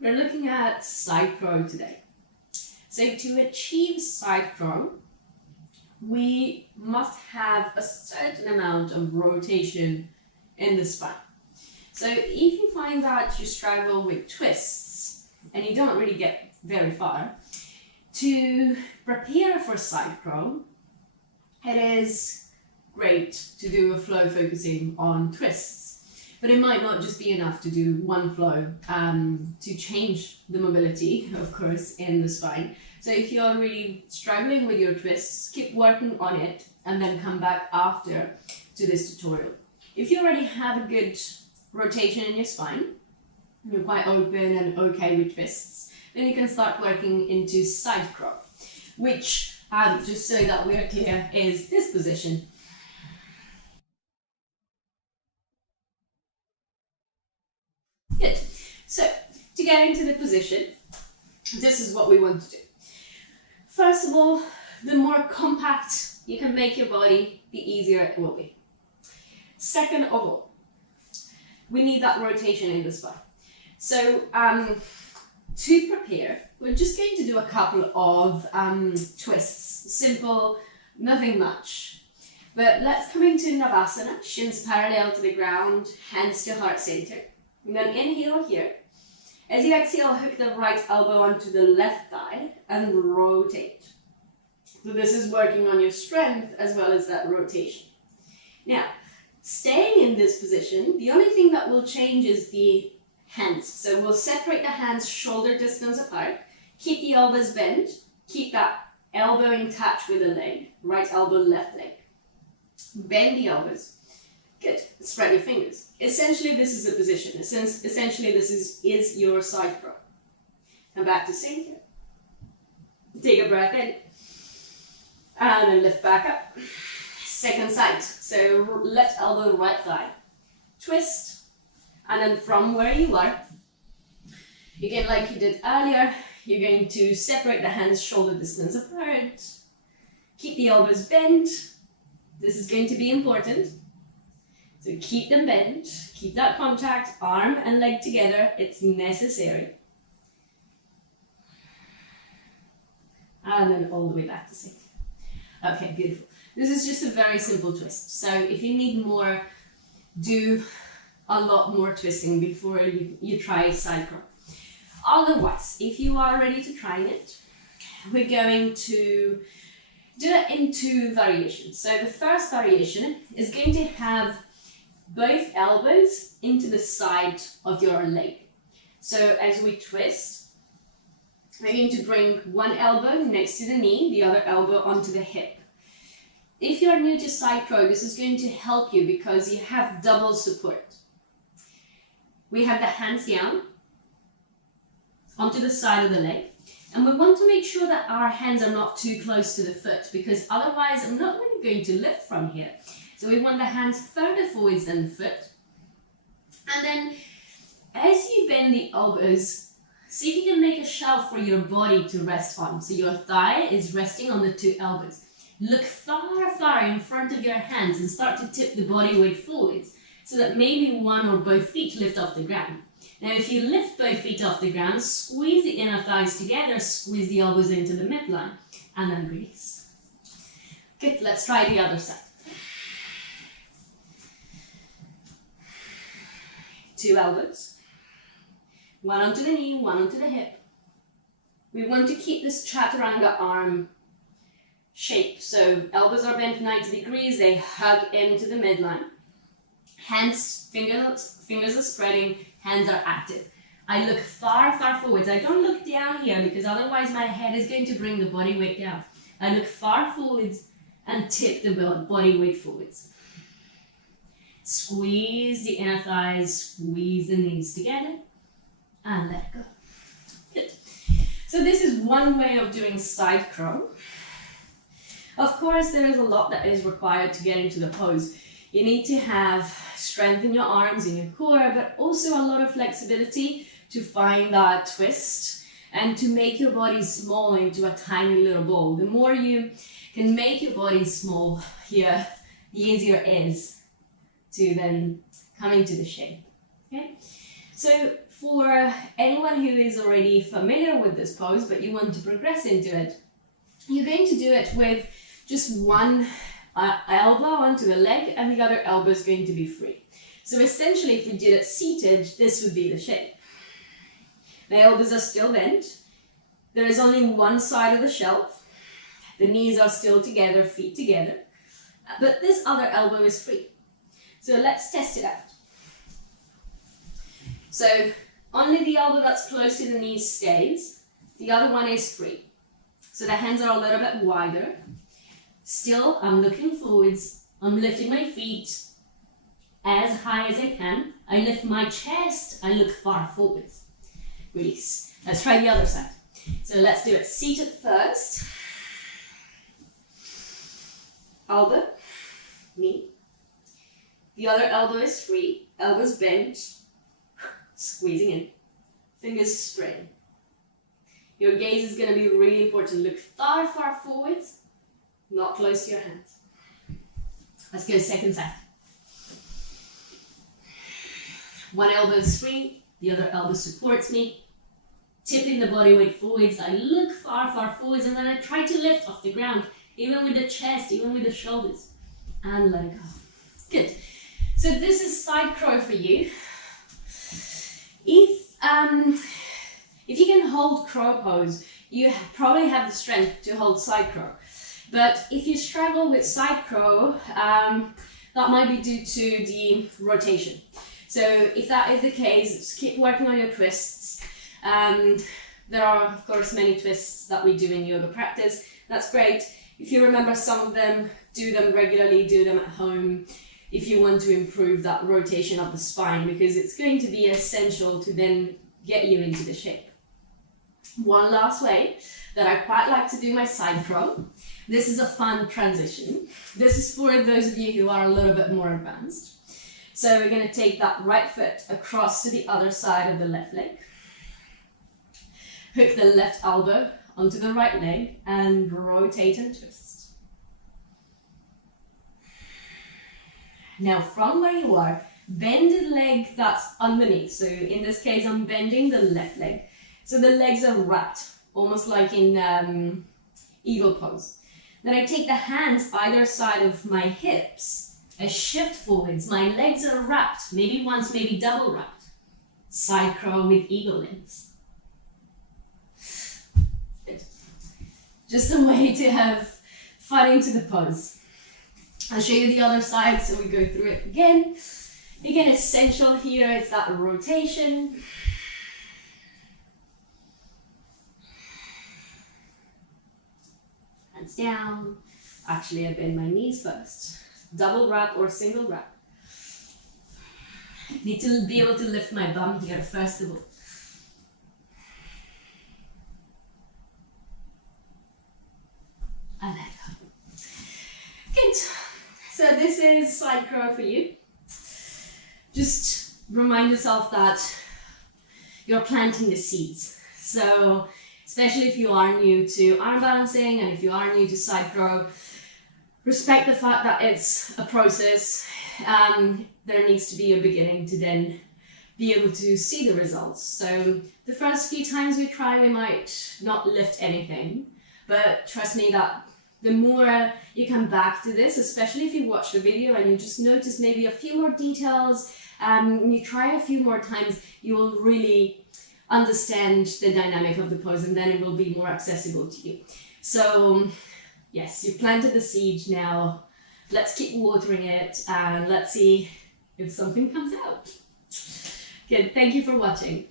We're looking at side crow today. So to achieve side crow, we must have a certain amount of rotation in the spine. So if you find that you struggle with twists and you don't really get very far, to prepare for side crow, it is great to do a flow focusing on twists. But it might not just be enough to do one flow to change the mobility, of course, in the spine. So if you're really struggling with your twists, keep working on it and then come back after to this tutorial. If you already have a good rotation in your spine, you're quite open and okay with twists, then you can start working into side crow, which, just so that we're clear, is this position. Good. So, to get into the position, this is what we want to do. First of all, the more compact you can make your body, the easier it will be. Second of all, we need that rotation in the spine. So, to prepare, we're just going to do a couple of twists. Simple, nothing much. But let's come into Navasana, shins parallel to the ground, hands to heart center. And then inhale here. As you exhale, hook the right elbow onto the left thigh and rotate. So this is working on your strength as well as that rotation. Now, staying in this position, the only thing that will change is the hands. So we'll separate the hands shoulder distance apart, keep the elbows bent, keep that elbow in touch with the leg, right elbow, left leg. Bend the elbows. Good. Spread your fingers. Essentially, this is the position. Essentially, this is your side crow. Come back to center. Take a breath in. And then lift back up. Second side. So left elbow, right thigh. Twist. And then from where you are, again, like you did earlier, you're going to separate the hands shoulder distance apart. Keep the elbows bent. This is going to be important. So keep them bent, keep that contact, arm and leg together, it's necessary. And then all the way back to center. Okay, beautiful. This is just a very simple twist. So if you need more, do a lot more twisting before you try side crow. Otherwise, if you are ready to try it, we're going to do it in two variations. So the first variation is going to have both elbows into the side of your leg. So as we twist, we're going to bring one elbow next to the knee, the other elbow onto the hip. If you're new to side crow, this is going to help you because you have double support. We have the hands down onto the side of the leg, and we want to make sure that our hands are not too close to the foot because otherwise I'm not really going to lift from here. So we want the hands further forwards than the foot. And then as you bend the elbows, see if you can make a shelf for your body to rest on. So your thigh is resting on the two elbows. Look far, far in front of your hands and start to tip the body weight forwards so that maybe one or both feet lift off the ground. Now if you lift both feet off the ground, squeeze the inner thighs together, squeeze the elbows into the midline, and then release. Good, let's try the other side. Two elbows, one onto the knee, one onto the hip. We want to keep this chaturanga arm shape. So elbows are bent 90 degrees, they hug into the midline. Hands, fingers are spreading, hands are active. I look far, far forwards. I don't look down here because otherwise my head is going to bring the body weight down. I look far forwards and tip the body weight forwards. Squeeze the inner thighs, squeeze the knees together, and let go. Good. So this is one way of doing side crow. Of course, there is a lot that is required to get into the pose. You need to have strength in your arms, in your core, but also a lot of flexibility to find that twist and to make your body small into a tiny little ball. The more you can make your body small here, the easier it is to then come into the shape. Okay? So For anyone who is already familiar with this pose, but you want to progress into it, you're going to do it with just one elbow onto the leg and the other elbow is going to be free. So essentially, if we did it seated, this would be the shape. The elbows are still bent. There is only one side of the shelf. The knees are still together, feet together. But this other elbow is free. So let's test it out. So only the elbow that's close to the knees stays. The other one is free. So the hands are a little bit wider. Still, I'm looking forwards. I'm lifting my feet as high as I can. I lift my chest. I look far forwards. Release. Let's try the other side. So let's do it seated first. Elbow, knee. The other elbow is free. Elbows bent. Squeezing in. Fingers spread. Your gaze is going to be really important. Look far, far forwards. Not close to your hands. Let's go second side. One elbow is free, the other elbow supports me. Tipping the body weight forwards, I look far, far forwards, and then I try to lift off the ground, even with the chest, even with the shoulders, and let it go. Good. So this is side crow for you. If you can hold crow pose, you probably have the strength to hold side crow. But if you struggle with side crow, that might be due to the rotation. So if that is the case, just keep working on your twists. There are, of course, many twists that we do in yoga practice. That's great. If you remember some of them, do them regularly, do them at home if you want to improve that rotation of the spine, because it's going to be essential to then get you into the shape. One last way that I quite like to do my side crow. This is a fun transition. This is for those of you who are a little bit more advanced. So we're going to take that right foot across to the other side of the left leg. Hook the left elbow onto the right leg and rotate and twist. Now from where you are, bend the leg that's underneath. So in this case, I'm bending the left leg. So the legs are wrapped, almost like in eagle pose. Then I take the hands either side of my hips. I shift forwards. My legs are wrapped, maybe once, maybe double wrapped. Side crow with eagle legs. Good. Just a way to have fun into the pose. I'll show you the other side, so we go through it again. Again, essential here is that rotation. Hands down. Actually, I bend my knees first. Double wrap or single wrap. Need to be able to lift my bum here first of all. And let go. Good. So this is side crow for you. Just remind yourself that you're planting the seeds. So especially if you are new to arm balancing and if you are new to side crow, respect the fact that it's a process. There needs to be a beginning to then be able to see the results. So the first few times we try, we might not lift anything, but trust me that the more you come back to this, especially if you watch the video and you just notice maybe a few more details, you try a few more times, you will really understand the dynamic of the pose and then it will be more accessible to you. So yes, you planted the seed now. Let's keep watering it and let's see if something comes out. Good, thank you for watching.